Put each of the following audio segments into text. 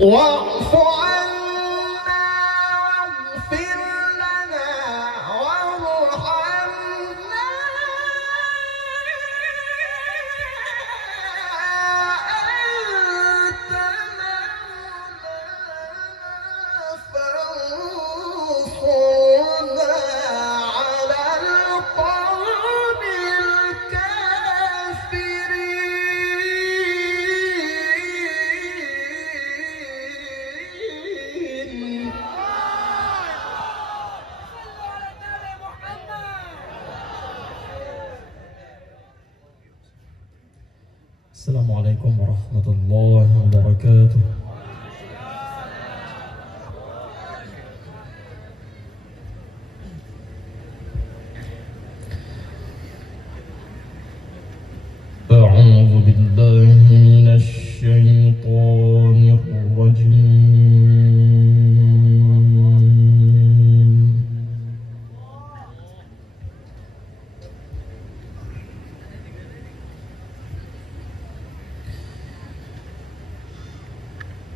واعف عنا واغفر لنا وارحمنا أنت مولانا فانصرنا على القوم الكافرين. السلام عليكم ورحمة الله وبركاته. أعوذ بالله من الشيطان الرجيم.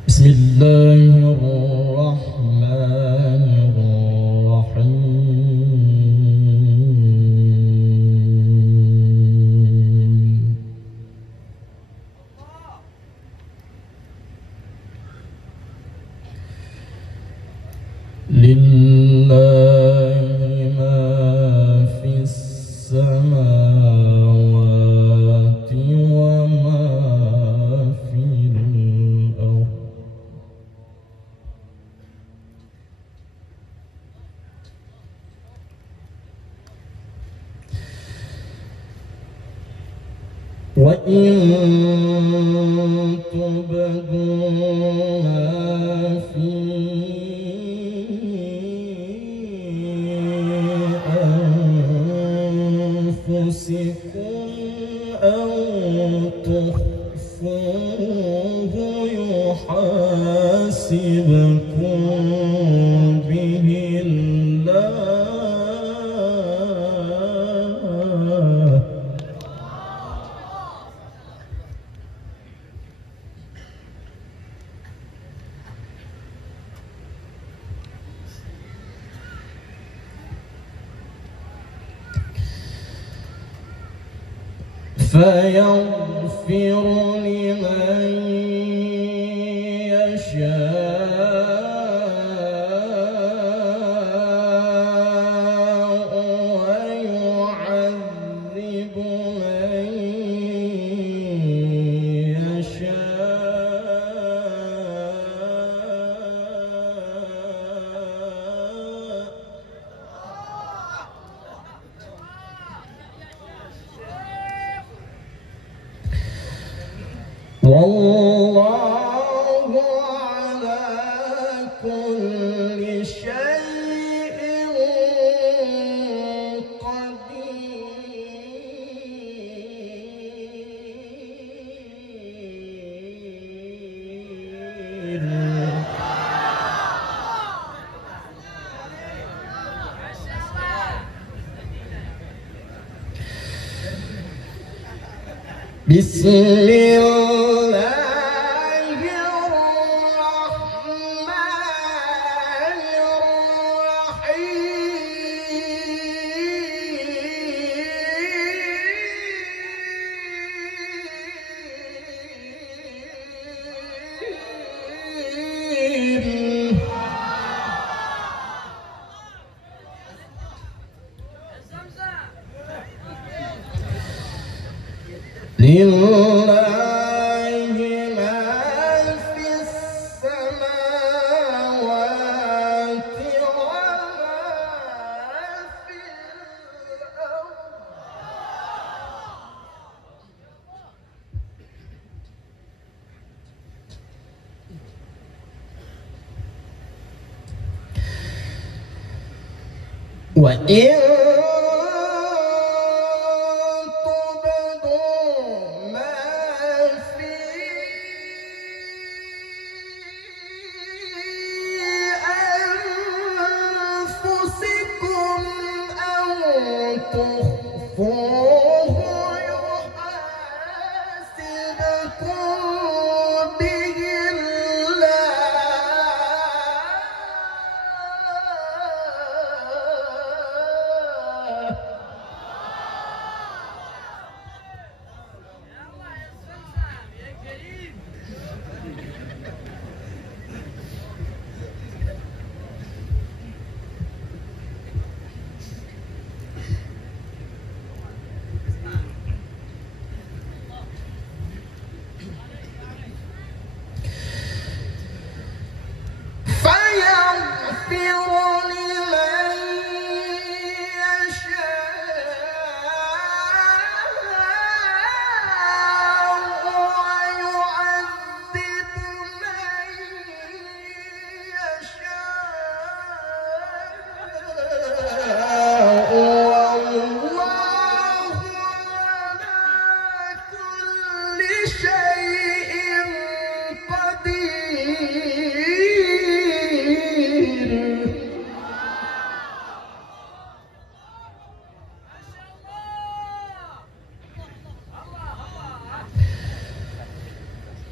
بسم الله الرحمن الرحيم. لله ما في السماوات وما في الأرض. وإن تبدوا ما في أنفسكم أو تخفوه يحاسبكم به الله. فيغفر لمن يشاء ويعذب من يشاء. والله على كل شيء قدير. بسم الله الرحمن الرحيم. لله ما في السماوات وما في الأرض. وإن تبدوا ما في أنفسكم أو تخفوه يحاسبكم به الله.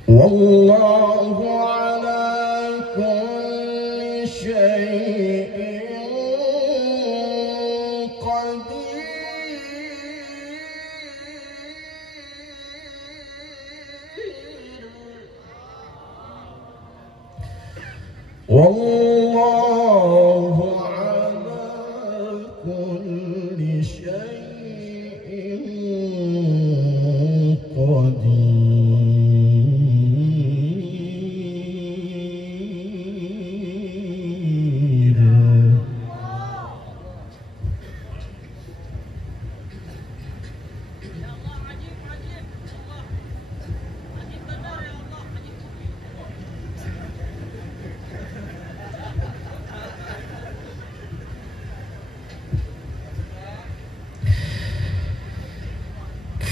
والله على كل شيء قدير والله على كل شيء قدير.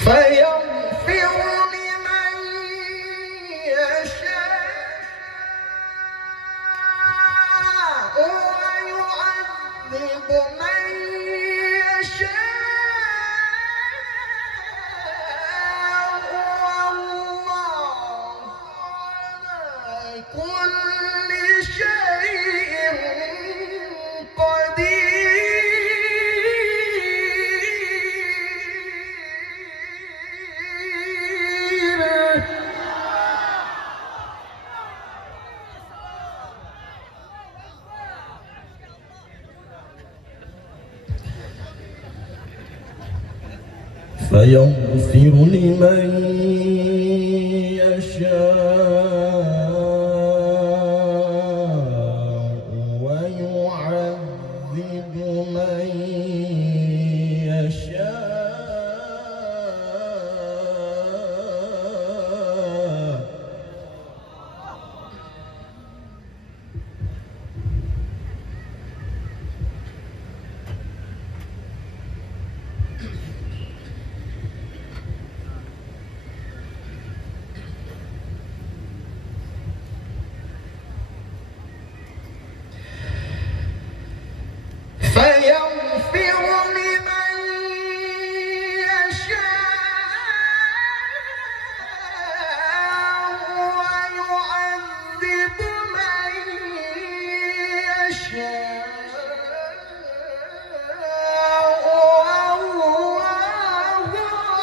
فيغفر لمن يشاء ويعذب من يشاء والله على كل شيء قدير. فيغفر لمن يشاء ويعذب من يشاء فيغفر لمن يشاء ويعذب من يشاء والله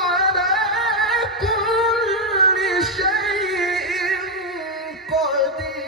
على كل شيء قدير.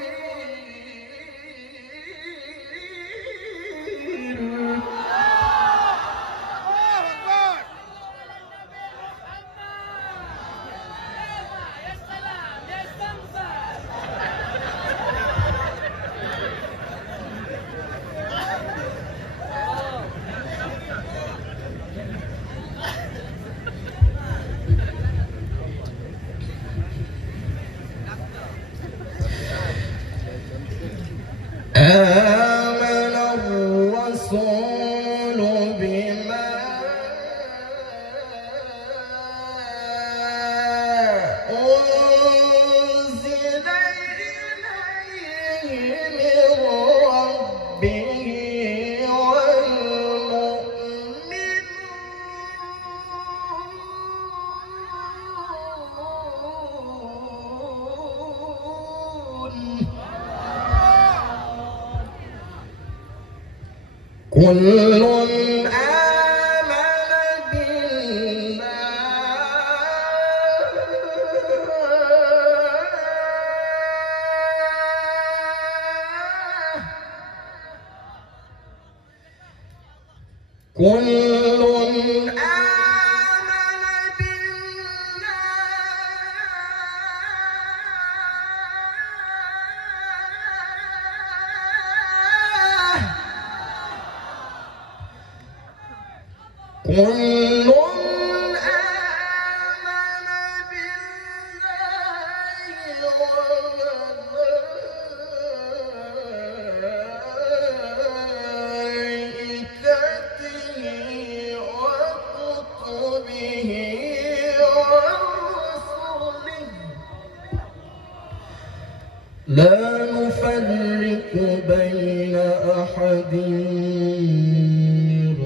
آمن الرسول بما أنزل إليه من ربه والمؤمنون كل آمن بالله كل آمن بالله كل آمن بالله وملائكته وكتبه ورسله لا نفرق بين أحد من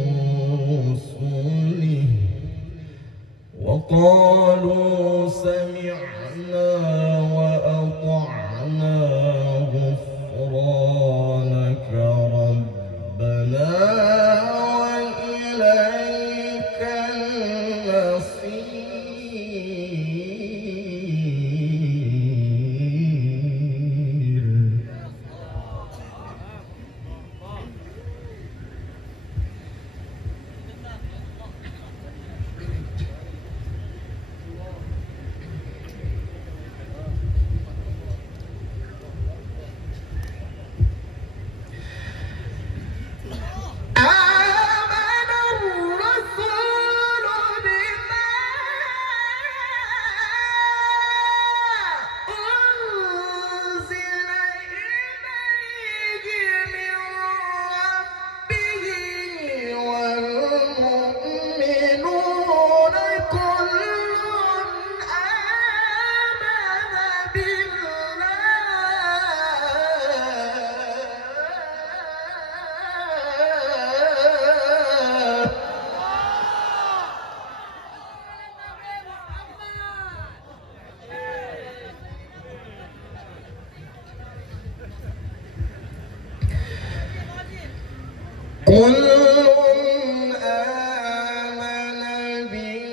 رسله وقالوا سمعنا وأطعنا غفرانك ربنا وإليك المصير. كل آمن بالله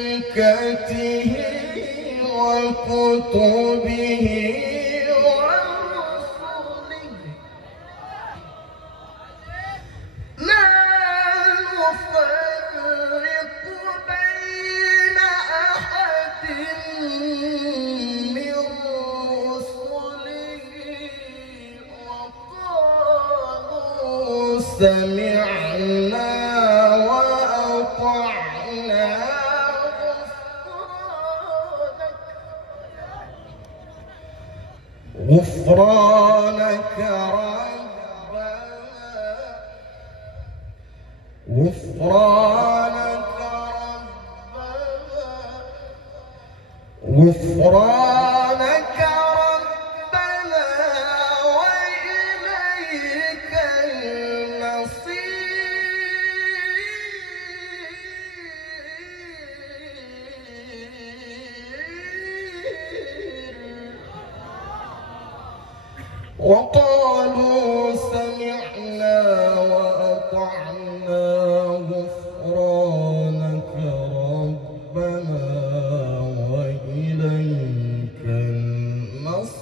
وملائكته وكتبه ورسله لا نفرق بين أحد من رسله وقالوا سمعنا وأطعنا غفرانك ربنا غفرانك ربنا وإليك المصير. وقالوا سمعنا وأطعنا غفرانك ربنا وإليك المصير.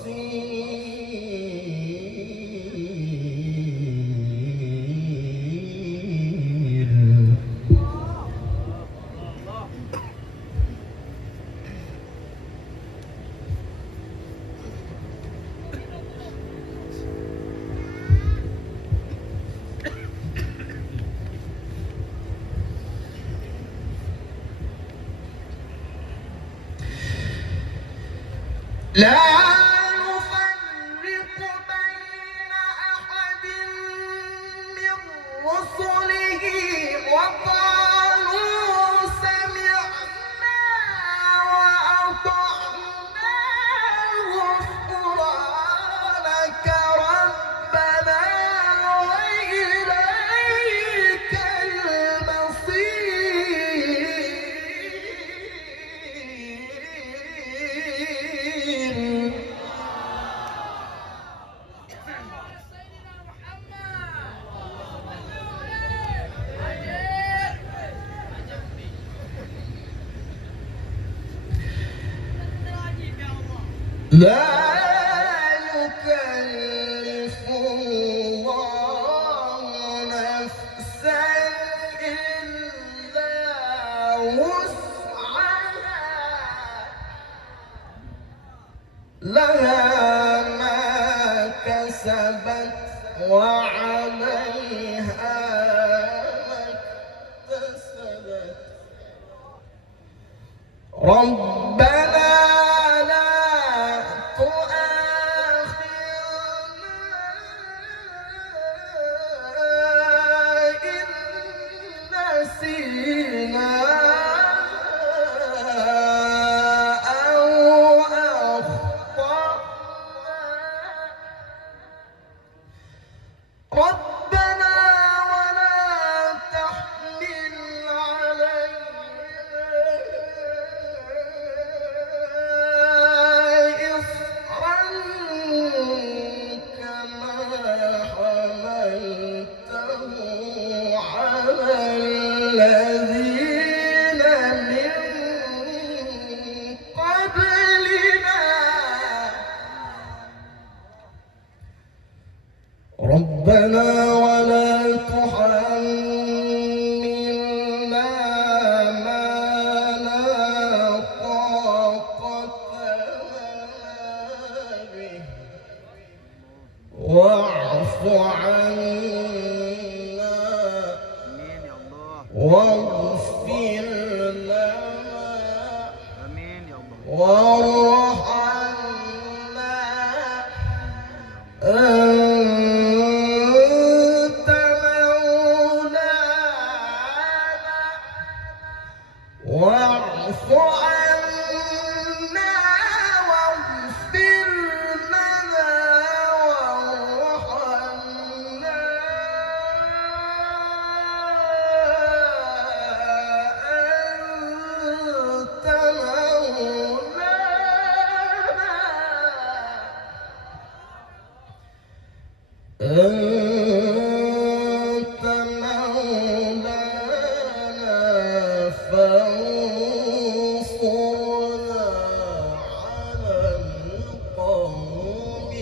لا نفرق بين أحد من رسله وقالوا سمعنا وأطعنا غفرانك ربنا وإليك المصير. لا يكلف الله نفسا إلا وسعها لها ما كسبت وعليها ما اكتسبت. ربنا لا تؤاخذنا إن نسينا أو أخطأنا. ربنا ولا تحمل علينا إصرا كما حملته على الذين من قبلنا. ربنا ولا تحملنا ما لا طاقة لنا به واعف عنا واغفر لنا وارحمنا أنت مولانا واعف عنا واغفر لنا وارحمنا أنت مولانا أنت مولانا فانصرنا على القوم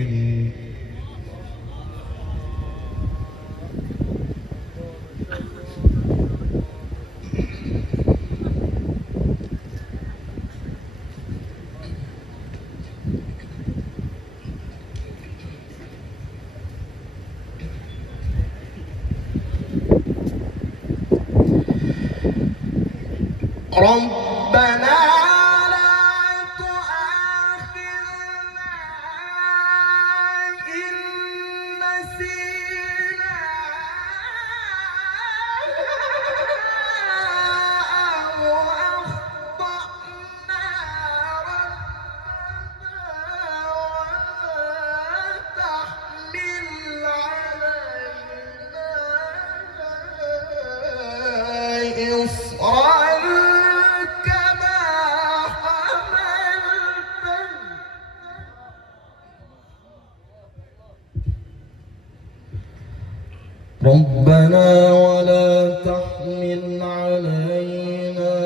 الكافرين. ربنا لا تؤاخذنا إن نسينا أو أخطأنا. ربنا ولا تحمل علينا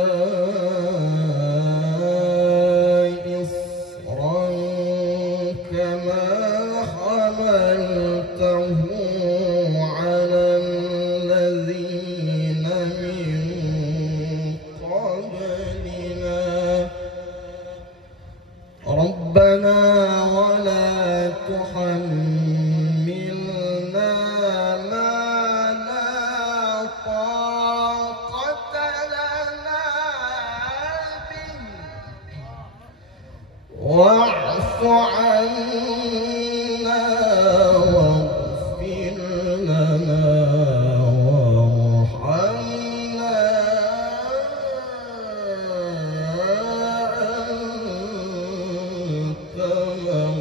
إصرا كما حملته على الذين من قبلنا. ربنا ولا تحملنا ما لا طاقة لنا به واعف عنا واغفر لنا وارحمنا أنت مولانا.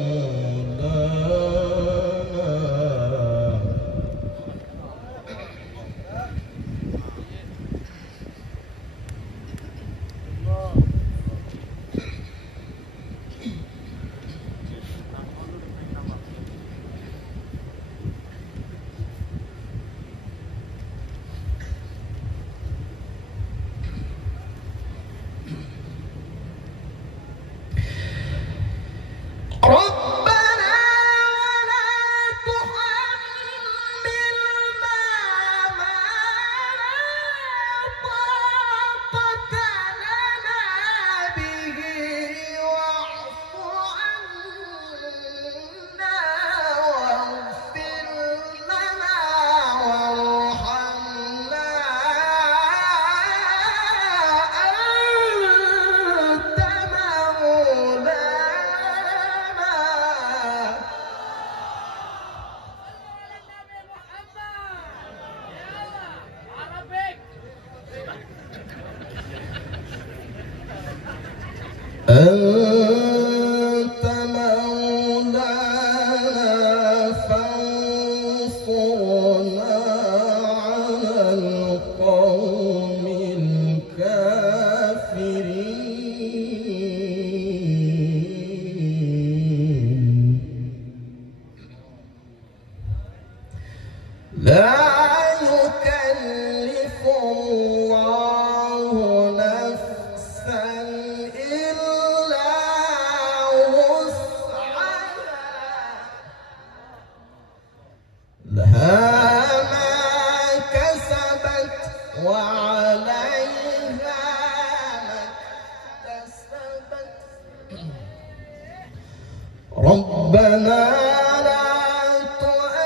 ربنا لا تؤاخذنا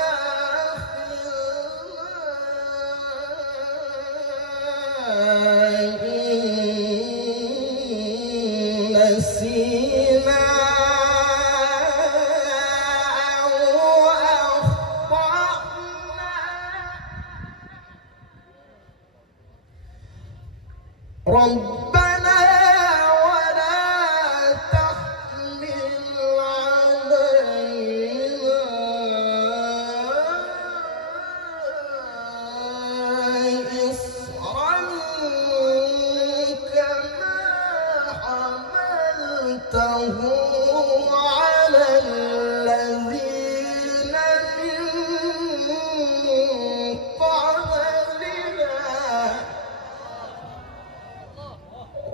إن نسينا أو أخطأنا ربنا ولا تحمل علينا إصرا كما حملته على الذين من قبلنا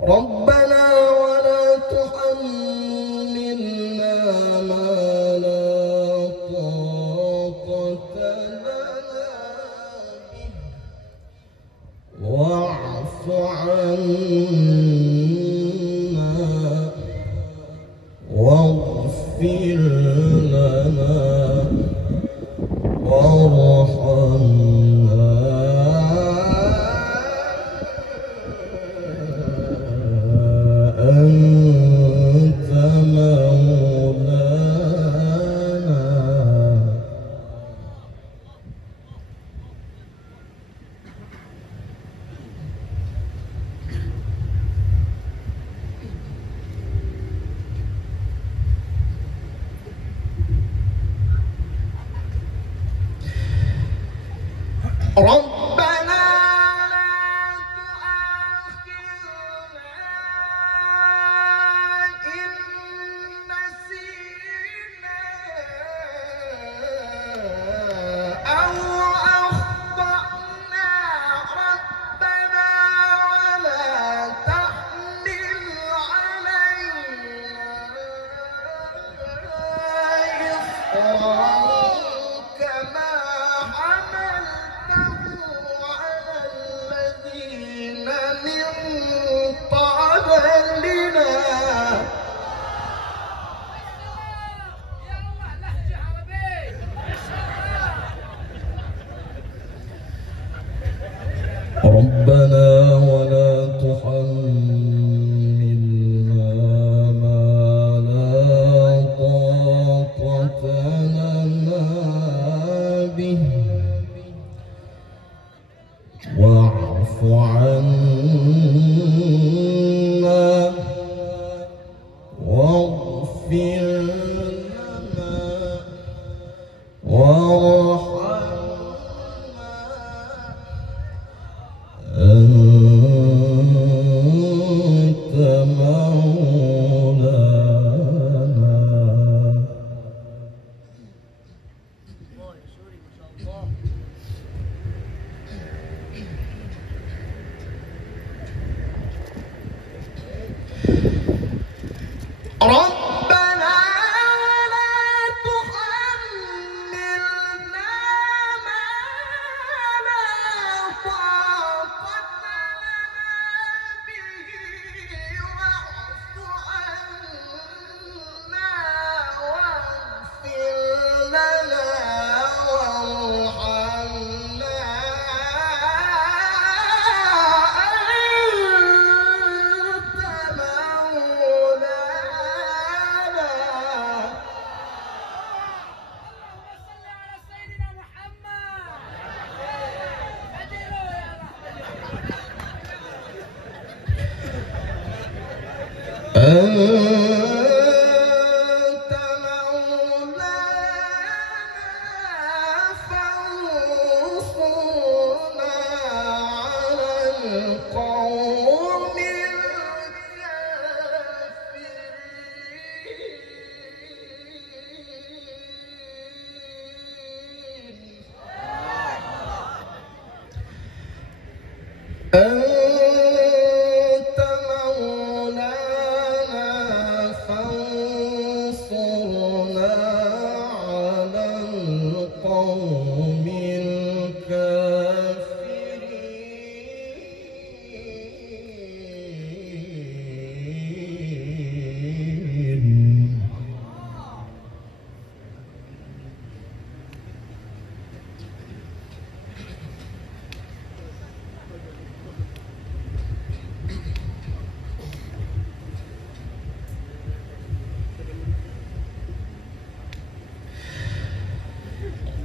ربنا ولا تحملنا ما لا طاقة لنا به واعف عنا واغفر لنا وارحمنا أنت مولانا ربنا لا تؤاخذنا إن نسينا أو أخطأنا ربنا ولا تحمل علينا إصرا كما حملته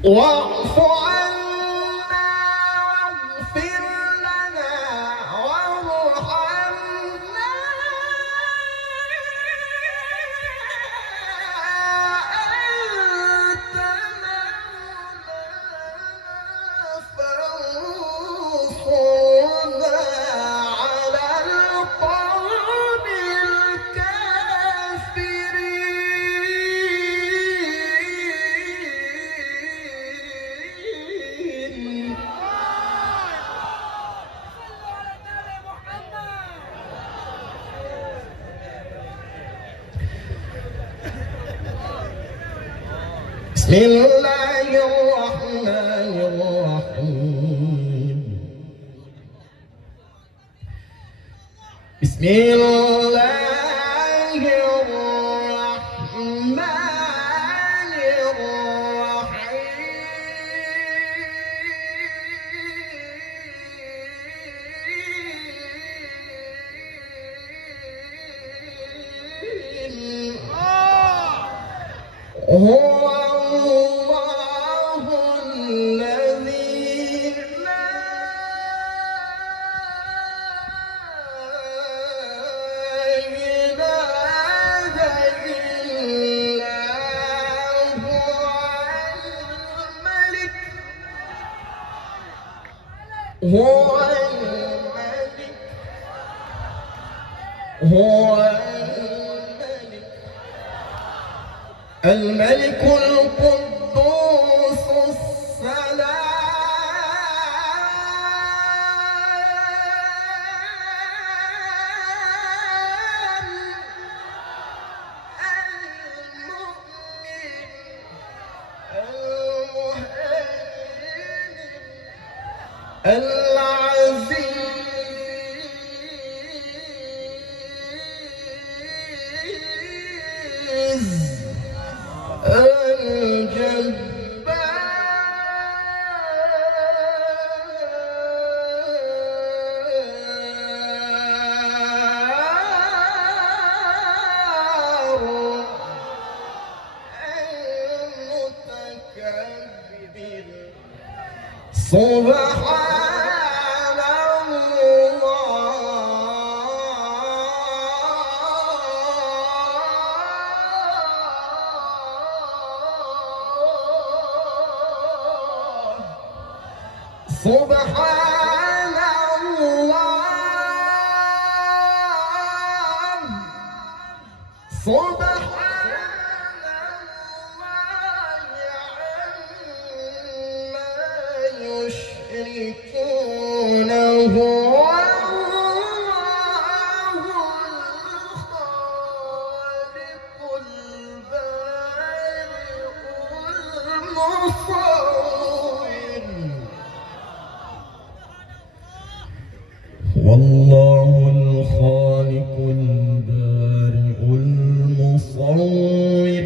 واعف عنا واغفر لنا وارحمنا أنت مولانا فانصرنا على القوم الكافرين. بسم الله الرحمن الرحيم. بسم الله الرحمن الرحيم. هو الله الذي لا إله إلا هو الملك الملك القدوس السلام المؤمن المهيمن العزيز سبحان الله سبحان الله سبحان الله عما يشركون هو الله الخالق البارئ المصور والله الخالق البارئ المصور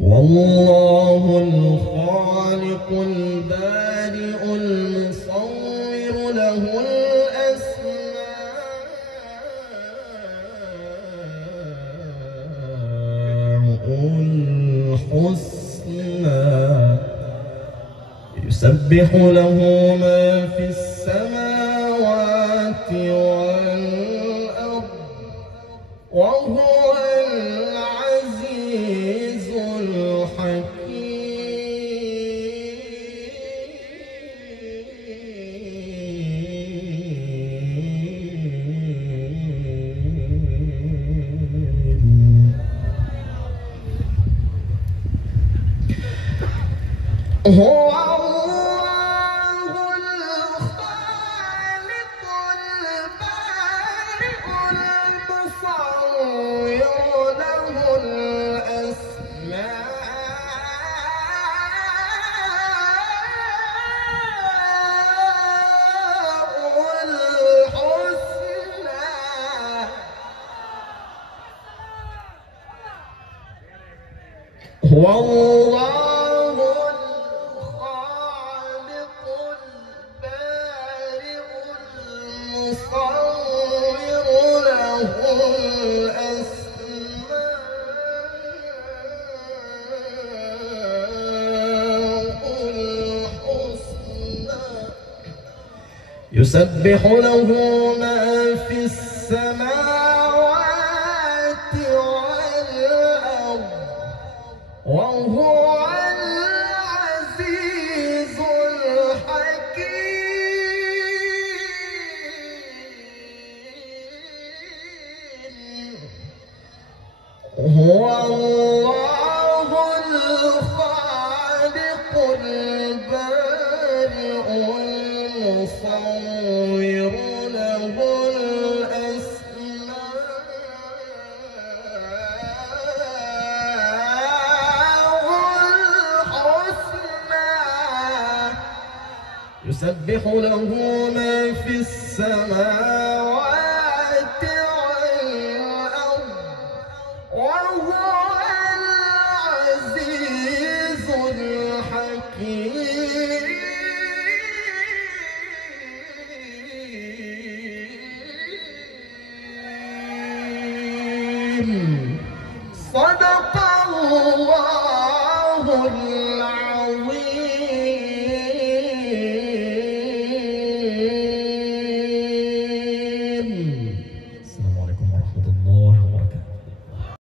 والله الخالق البارئ المصور له الأسماء الحسنى يسبح له ما في السماوات والأرض وهو العزيز الحكيم. هو الله الخالق البارئ المصور له الأسماء الحسنى والله الخالق البارئ المصور له الأسماء يسبح له ما في السماوات والأرض وهو العزيز الحكيم. هو الله الخالق البارئ المصور له الأسماء الحسنى. يسبح له ما في السماوات والأرض وهو العزيز الحكيم. صدق الله